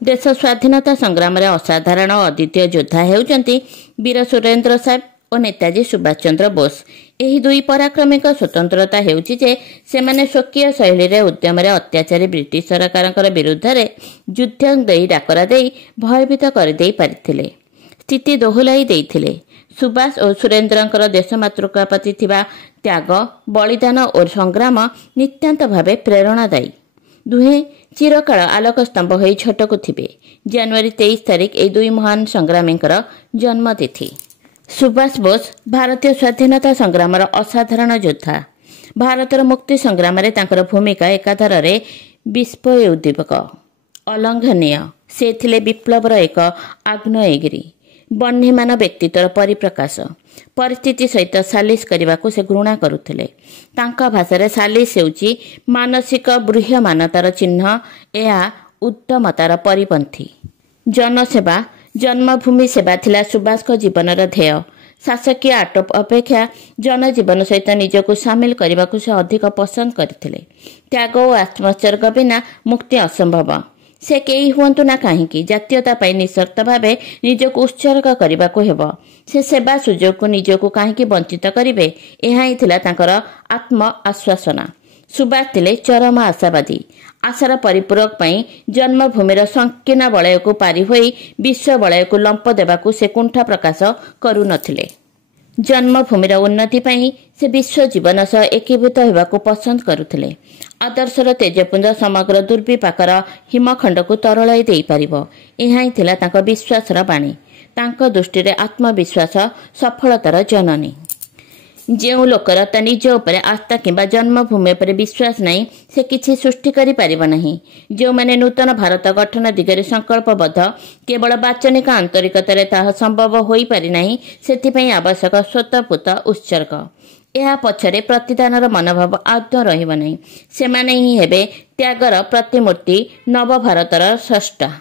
देश स्वाधीनता संग्राम असाधारण अद्वितीय योद्धा होउचंती वीर सुरेंद्र साहेब और नेताजी सुभाष चंद्र बोस। यही दुई पराक्रमिक स्वतंत्रता हेउची जे सेमाने स्वकीय शैली रे उद्यम रे अत्याचारी ब्रिटिश सरकार विरुद्ध रे युद्ध देई डाकरा देई भयभीत कर देई पारिथिले, स्थिति दोहलाई देइथिले। सुभाष और सुरेंद्रंकर देशमातृका प्रति थिबा त्याग, बलिदान और संग्राम नित्यांत भावे प्रेरणादायी। दुहे चिरकाल आलोक स्तंभ हो छटकु थिबे। जनवरी 23 तारिख ए दुई महान संग्रामींकर जन्मतिथि। सुभाष बोस भारतीय स्वाधीनता संग्राम असाधारण योद्धा। भारतर मुक्ति संग्राम रे तांकर भूमिका एकाधार रे विस्मय उद्दीपक, अलंघनीय। से थिले विप्लवर एक आग्नेयगिरी, बह्निमान व्यक्तित्वर परिप्रकाश। परिस्थिति सहित सालिस करने से घृणा करुथिले। तांका भाषा सालिस हेउची मानसिक बृह्यमानतार चिन्ह, यह उद्यमतार परिपंथी। जनसेवा, जन्मभूमि सेवा थिला सुभाष जीवनर ध्येय। शासकीय आटोप अपेक्षा जनजीवन सहित निजको सामिल करने से अधिक पसंद करथिले। त्याग और आत्मोत्सर्ग बिना मुक्ति असंभव। से कई हुअंतु ना कहीं जातीयता पाई निःशर्त भावे निजको उत्सर्ग करने को हेब। से सेवा सुजोग को निजको कहीं वंचित करेंगे, यह ही थिला तांकर आत्म आश्वासना। सुभाष थिले चरम आशावादी। आशार परिपूरक पाई जन्मभूमिर संकीर्ण वलय को पारी होई विश्व वलय को लंप देवाकू से कुंठा प्रकाश करू नथिले। जन्मभूमिर उन्नति पाई से विश्व जीवन सह एकीभूत होगाकू पसंद करुथिले। आदर्शर तेजपुंज समग्र दुर्विपाकर हिमखंड को तरलाई देई पारिबो, यह ही थिला तांको विश्वासर बाणी। तांको दृष्टि रे आत्मविश्वास सफलतार जननी। जो लोकर ता निज उपरे आस्था किंबा जन्मभूमि पर विश्वास नहीं, से किछि सृष्टि करि पारिब नहीं। जो माने नूतन भारत गठन दिगरे संकल्पबद्ध, केवल वाचनिक आंतरिकतारे ताहा संभव होई पारि नहीं। सेथिपई आवश्यक स्वतःपूत उत्सर्ग। यह पछरे प्रतिदानर मनोभाव आदौ रहिब नहीं। सेमाने ही हेबे त्यागर प्रतिमूर्ति, नव भारतर स्रष्टा।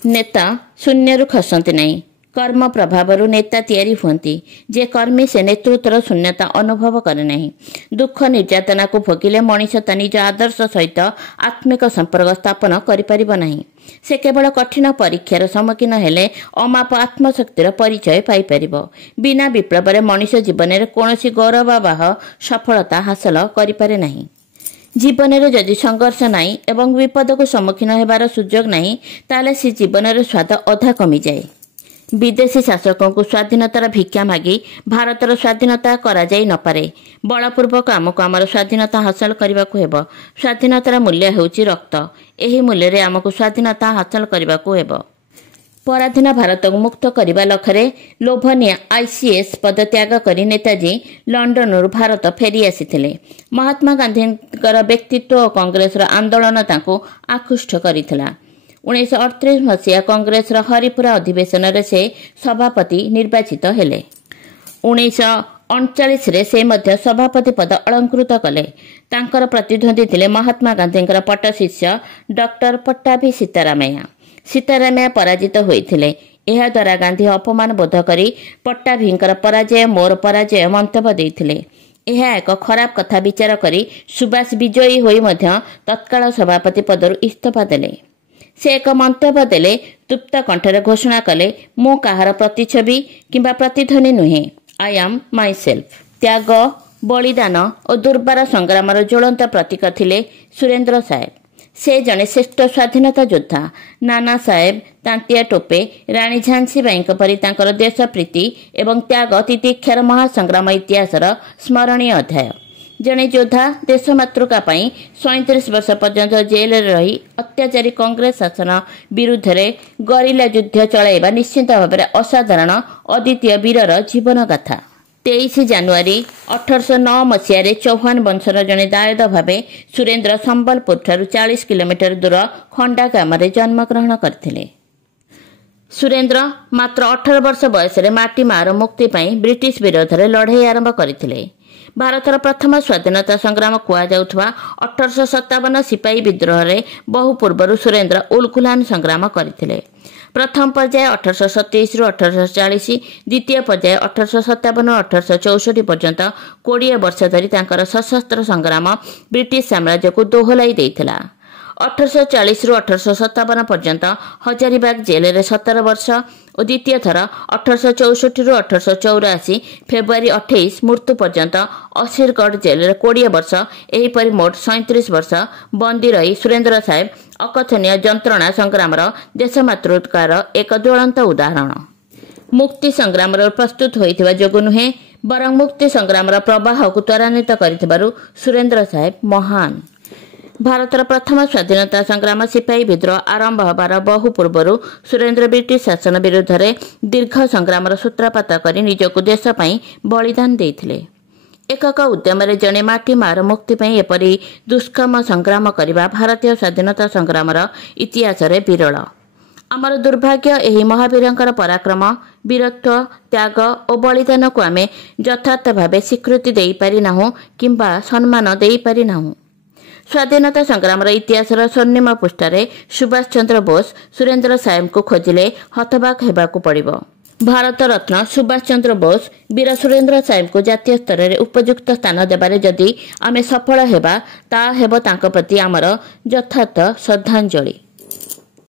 नेता शून्यरु खसंती नहीं, कर्म प्रभाव नेता तैयारी हुंती। जे कर्मी से नेतृत्वर शून्यता अनुभव करे नहीं। दुख निर्यातना को भोगिले मनीष ता निज आदर्श सहित आत्मिक संपर्क स्थापन करिपारिब नहीं। से केवल कठिन परीक्षार सम्मुखीन हेले अमाप आत्मशक्तिर परिचय पाई परिबो। बिना विप्लव मनीष जीवन में कौनसी गौरववाह सफलता हासिल करिपारे नहीं। जीवन में जदि संघर्ष नहीं एवं विपद को सम्मुखीन हेबार सुजोग नहीं, ताले से जीवन स्वाद अधा कमी जाए। विदेशी शासकों को स्वाधीनतार भिक्षा मागी भारतर स्वाधीनता करा जाई न पारे। बलपूर्वक आमको आमर स्वाधीनता हासिल करने को हेब। स्वाधीनतार मूल्य हेउची रक्त। एही मूल्य रे आमको स्वाधीनता हासिल करने को हेब। पराधीन भारत को मुक्त करने लक्ष्य लोभनीय आईसीएस पद त्याग करी नेताजी लंडन भारत फेरी आसीथिले। महात्मा गांधी व्यक्तित्व और कांग्रेस आंदोलन तांको आकृष्ट करिथिला। 1938 मसीहा कांग्रेस हरिपुरा अधिवेशन से सभापति निर्वाचित हेले। 1939 से मध्य सभापति पद अलंकृत कले। तांकर प्रतिद्वंदी थिले महात्मा गांधी पट्टशिष्य डॉक्टर पट्टाभी सीतारामैया। सीतारामैया पराजित होइथिले। एहा द्वारा गांधी अपमान बोध करी पट्टाभींकर पराजय मोर पराजय मंतव्य देइथिले। यह एक खराब कथा विचार करी सुभाष विजयी होई मध्य तत्काल सभापति पदरु इस्तीफा देले। से एक मंतव्य देले, तृप्त कंठरे घोषणा कले, मु काहार प्रतिछवि किंबा प्रतिध्वनि नुहे, आई एम माई सेल्फ। त्याग, बलिदान और दुर्बार संग्रामर ज्वलंत प्रतीक थिले सुरेंद्र साहेब। से जने श्रेष्ठ स्वाधीनता योद्धा। नाना साहेब, तांतिया टोपे, राणी झांसी बाई परी तांकर देश प्रीति एवं त्याग तितिक्षार महासंग्राम इतिहासर स्मरणीय अध्याय। जने योद्धा देश मातृका 37 वर्ष पर्यंत जेल रही अत्याचारी कांग्रेस शासन विरुद्ध रे गरिला युद्ध चलाइबा निश्चित भाव में असाधारण अद्वितीय वीरर जीवन गाथा। 23 जनवरी 1809 मसीह चौहान वंशर जने दायद भावे सुरेंद्र संबलपुर ठारू 40 किलोमीटर दूर खंडा ग्राम जन्मग्रहण करथिले। सुरेंद्र मात्र 18 वर्ष बयस माटी मार मुक्ति ब्रिटिश विरोध में लड़ाई आरंभ करथिले। भारतर प्रथम स्वाधीनता संग्राम कुआजाउथवा 1857 सिपाही विद्रोह रे बहु पूर्वर सुरेंद्र उलगुलान संग्राम करथिले। प्रथम पर्याय 1827 रु 1840, द्वितीय पर्याय 1857 1864 पर्यंत 20 वर्ष धरी तांकर सशस्त्र संग्राम ब्रिटिश साम्राज्य को दोहलाई देइथिला। 1840 ରୁ 1857 पर्यंत हजारीबाग जेल रे 17 वर्ष और द्वितीय थर 1864 ରୁ 1884 फेब्रुआरी 28 मृत्यु पर्यंत असीरगढ़ जेल रे 20 वर्ष एहीपरि मोट 37 वर्ष बंदी रही सुरेंद्र साहेब अकथनीय जंत्रणा संग्राम देशमातृकार एक ज्वलंत उदाहरण। मुक्ति संग्राम प्रस्तुत होइथिबा जोगु नुहे बरं मुक्ति संग्राम प्रवाह को त्वरान्वित करिथिबारु सुरेंद्र साहेब महान। भारतर प्रथम स्वाधीनता संग्राम सिपाही विद्रोह आरंभ होबार बहु पूर्व सुरेंद्र ब्रिटिश शासन विरुद्ध रे दीर्घ संग्राम सूत्रपात कर निजक देश पई बलिदान देइथिले। एकक उद्यम जड़े माटी मार मुक्ति एपरी दुष्कर्म संग्राम करने भारतीय स्वाधीनता संग्राम इतिहास विरल। आमर दुर्भाग्य एही महावीरंकर पराक्रम वीरत्व त्याग और बलिदान को आमे यथार्थ भावे स्वीकृति दे पारि नाहु किंबा सम्मान दे पारि नाहु। स्वाधीनता संग्राम इतिहास स्वर्णिम पृष्ठारे सुभाष चंद्र बोस सुरेंद्र साहेब को खोजिले हतबाक हेबाकु पड़िबो। भारत रत्न सुभाष चंद्र बोस वीर सुरेंद्र साहेब को जातीय स्तर में उपयुक्त स्थान देबारे जदि आमे सफल हेबा ता हेबो तांको प्रति आमर यथार्थ श्रद्धांजलि।